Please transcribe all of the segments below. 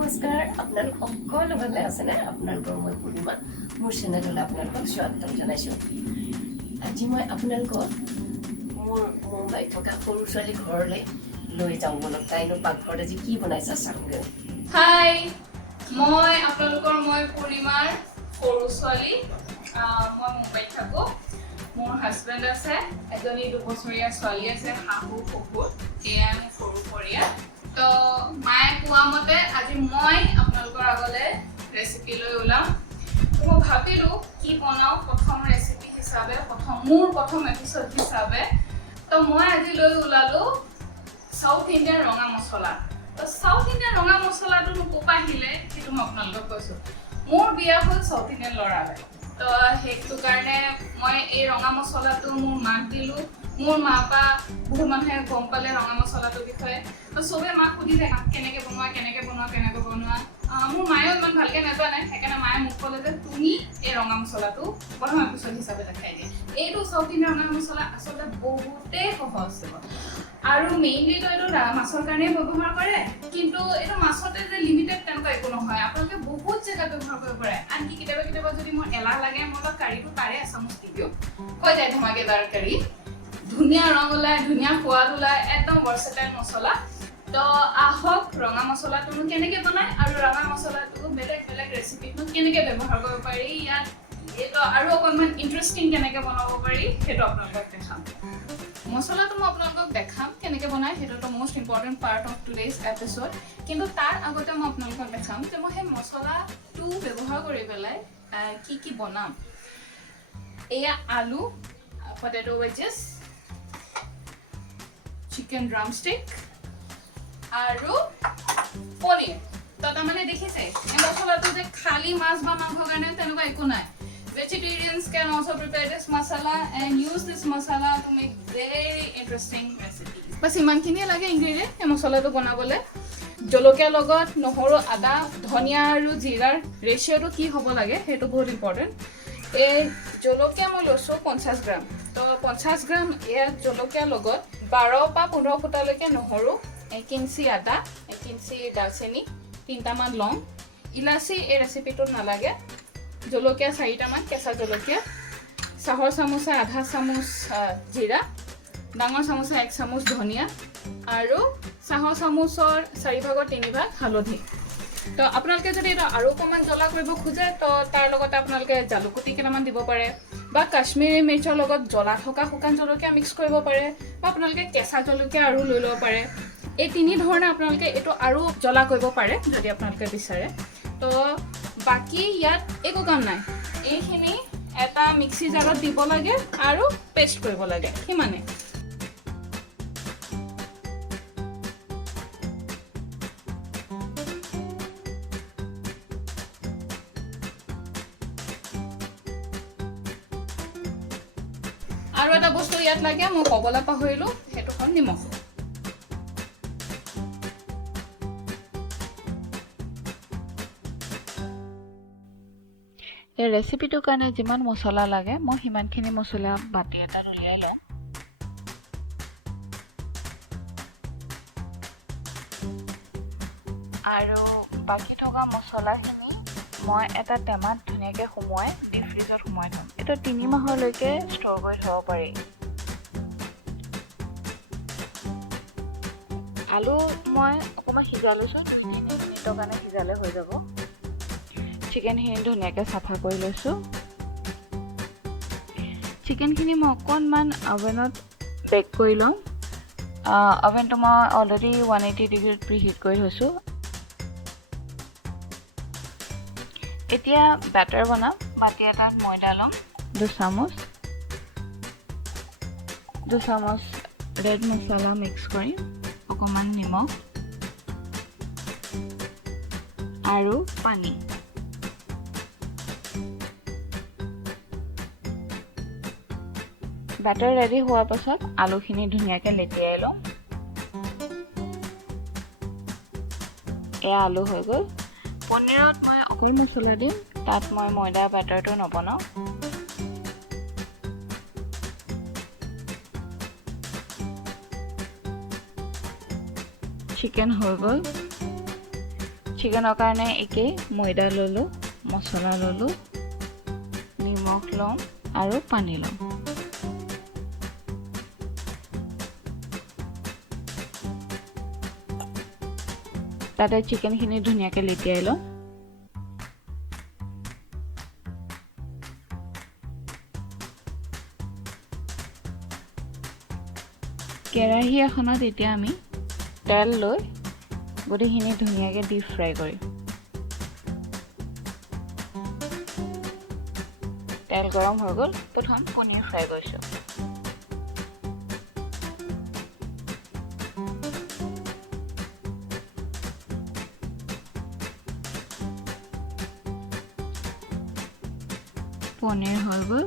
নমস্কাৰ আপোনালোক সকলো ভালে আছেনে আপোনালোকৰ মই পূৰ্ণিমা মোৰ চেনেললৈ আপোনালোকক স্বাগতম জনাইছোঁ আজি মই আপোনালোকক মোৰ মুম্বাইত থকা সৰু ছোৱালী ঘৰলৈ লৈ যাওঁ বলক তাইনো পাকঘৰত আজি কি বনাইছে চাওঁগৈ হাই মই আপোনালোকৰ মই পূৰ্ণিমাৰ সৰু ছোৱালী মই মুম্বাইত থাকোঁ মোৰ হাজবেণ্ড আছে এজনী 2 বছৰীয়া ছোৱালী আছে শাহু শহুৰ এয়া মোৰ সৰু পৰিয়াল তো মায়ে কোৱা মতে আজি মই আপোনালোকৰ আগলৈ ৰেচিপি লৈ ওলাম মই ভাবিলোঁ কি বনাওঁ প্ৰথম ৰেচিপি হিচাপে মোৰ প্ৰথম এপিছড হিচাপে তো মই আজি লৈ ওলালোঁ সাউথ ইণ্ডিয়ান ৰঙা মছলা তো সাউথ ইণ্ডিয়ান ৰঙা মছলাটো কোপা আহিলে সেইটো মই আপোনালোকক কৈছোঁ মোৰ বিয়া হ'ল সাউথ ইণ্ডিয়ান ল'ৰালে তো সেইটো কাৰণে মই এই ৰঙা মছলাটো মোৰ মাক দিলোঁ মোৰ মাপা বহুত মানুহে গম পালে ৰঙা মছলাটোৰ বিষয়ে তো চবে মাক সুধিলে কেনেকৈ বনোৱা মোৰ মায়েও ইমান ভালকৈ নাজানে সেইকাৰণে মায়ে মোক ক'লে যে তুমি এই ৰঙা মছলাটো প্ৰথম এপিছড হিচাপে দেখাই দিয়ে এইটো সাউথ ইণ্ডিয়ান ৰঙা মছলা আচলতে বহুতেই সহজ আৰু মেইনলিটো এইটো মাছৰ কাৰণে ব্যৱহাৰ কৰে কিন্তু এইটো মাছতে যে লিমিটেড তেনেকুৱা একো নহয় আপোনালোকে বহুত জেগাত ব্যৱহাৰ কৰিব পাৰে আনকি কেতিয়াবা যদি মোৰ এলাহ লাগে মই কাৰীটো তাৰে এচামুচ দি দিওঁ হৈ যায় ধমাকেদাৰ কাৰী ধুনীয়া ৰং ওলায় ধুনীয়া সোৱাদ ওলায় একদম ভাৰ্চেটাইল মছলা তো আহক ৰঙা মছলাটোনো কেনেকৈ বনায় আৰু ৰঙা মছলাটো বেলেগ ৰেচিপিটো কেনেকৈ ব্যৱহাৰ কৰিব পাৰি ইয়াত এইটো আৰু অকণমান ইণ্টাৰেষ্টিং কেনেকৈ বনাব পাৰি সেইটো আপোনালোকক দেখাম মছলাটো মই আপোনালোকক দেখাম কেনেকৈ বনায় সেইটোতো most important part of today's episode কিন্তু তাৰ আগতে মই আপোনালোকক দেখাম যে মই সেই মছলাটো ব্যৱহাৰ কৰি পেলাই কি বনাম এয়া আলু পটেটো ৱেজেছ চিকেন ড্ৰামষ্টিক আৰু পনীৰ তো তাৰমানে দেখিছে এই মছলাটো যে খালি মাছ বা মাংসৰ কাৰণে তেনেকুৱা একো নাই Vegetarians can also prepare this masala and use this masala to make very interesting recipes. Bas imankhiniye lage ingredient এই মছলাটো বনাবলে জলকীয়া লগত নহৰু আদা ধনিয়া আৰু জিৰাৰ ৰেচিঅ'টো কি হ'ব লাগে সেইটো বহুত ইম্পৰ্টেণ্ট এই জলকীয়া মই লৈছোঁ 50 গ্ৰাম তো 50 গ্ৰাম এয়া জলকীয়া লগত 12 বা 15 ফুটালৈকে নহৰু 1 ইঞ্চি আদা 1 ইঞ্চি দালচেনি 3টামান লং ইলাচি এই ৰেচিপিটোত নালাগে জলকীয়া 4টামান কেঁচা জলকীয়া চাহৰ চামুচে আধা চামুচ জিৰা ডাঙৰ চামুচে 1 চামুচ ধনিয়া আৰু চাহৰ চামুচৰ 4/3 হালধি তো আপোনালোকে যদি এটা আৰু অকণমান জ্বলা কৰিব খোজে তো তাৰ লগতে আপোনালোকে জালুকুটি কেইটামান দিব পাৰে বা কাশ্মীৰী মিৰ্চৰ লগত জ্বলা থকা শুকান জলকীয়া মিক্স কৰিব পাৰে বা আপোনালোকে কেঁচা জলকীয়া আৰু লৈ ল'ব পাৰে এই তিনি ধৰণে আপোনালোকে এইটো আৰু জ্বলা কৰিব পাৰে যদি আপোনালোকে বিচাৰে তো বাকি ইয়াত একো কাম নাই এইখিনি এটা মিক্সি জাৰত দিব লাগে আৰু পেষ্ট কৰিব লাগে সিমানে আৰু এটা বস্তু ইয়াত লাগে মই ক'বলৈ পাহৰিলোঁ সেইটো হ'ল নিমখ এই ৰেচিপিটোৰ কাৰণে যিমান মছলা লাগে মই সিমানখিনি মছলা বাতি এটাত উলিয়াই লওঁ আৰু বাকী থকা মছলাখিনি মই এটা টেমাত ধুনীয়াকৈ সুমুৱাই ডিপ ফ্ৰিজত সুমুৱাই থ'ম এইটো 3 মাহলৈকে ষ্ট'ৰ কৰি থ'ব পাৰি আলু মই অকণমান সিজাই লৈছোঁ 2 মিনিটৰ কাৰণে সিজালে হৈ যাব চিকেনখিনি ধুনীয়াকৈ চাফা কৰি লৈছোঁ চিকেনখিনি মই অকণমান অভেনত বেক কৰি লওঁ অভেনটো মই অলৰেডি 180 ডিগ্ৰীত প্ৰিহিট কৰি থৈছোঁ এতিয়া বেটাৰ বনাম বাতি এটাত ময়দা ল'ম 2 চামুচ ৰেড মছলা মিক্স কৰিম অকণমান নিমখ আৰু পানী বেটাৰ ৰেডি হোৱাৰ পাছত আলুখিনি ধুনীয়াকৈ লেটিয়াই লওঁ এয়া আলু হৈ গ'ল পনীৰত মই অকল মছলা দিম তাত মই ময়দা বেটাৰটো নবনাওঁ চিকেন হৈ গ'ল চিকেনৰ কাৰণে একেই ময়দা ল'লোঁ, মছলা ল'লোঁ, নিমখ ল'ম আৰু পানী ল'ম। তাতে চিকেনখিনি ধুনীয়াকৈ লেটিয়াই ল'ম। কেৰাহী এখনত এতিয়া আমি তেল লৈ গোটেইখিনি ধুনীয়াকৈ ডিপ ফ্ৰাই কৰিম। তেল গৰম হৈ গ'ল, প্ৰথম পনীৰ ফ্ৰাই কৰিছোঁ। পনীৰ হৈ গ'ল,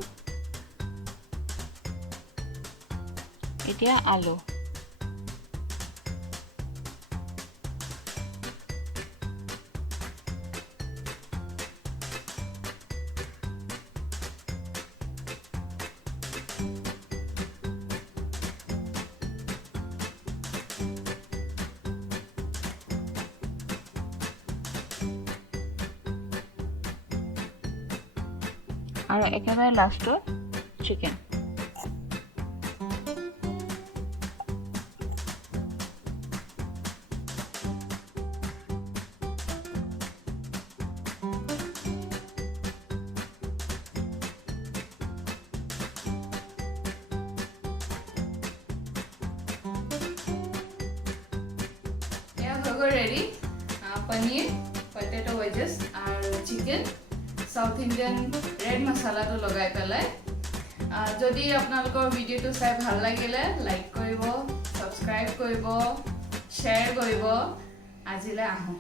এতিয়া আলু। আৰু একেবাৰে লাষ্টত chicken. Ready paneer, potato wages আৰু চিকেন সাউথ ইণ্ডিয়ান ৰেড মছলাটো লগাই পেলাই। যদি আপোনালোকৰ ভিডিঅ'টো চাই ভাল লাগিলে লাইক কৰিব, ছাবস্ক্ৰাইব কৰিব, শ্বেয়াৰ কৰিব। আজিলৈ আহোঁ।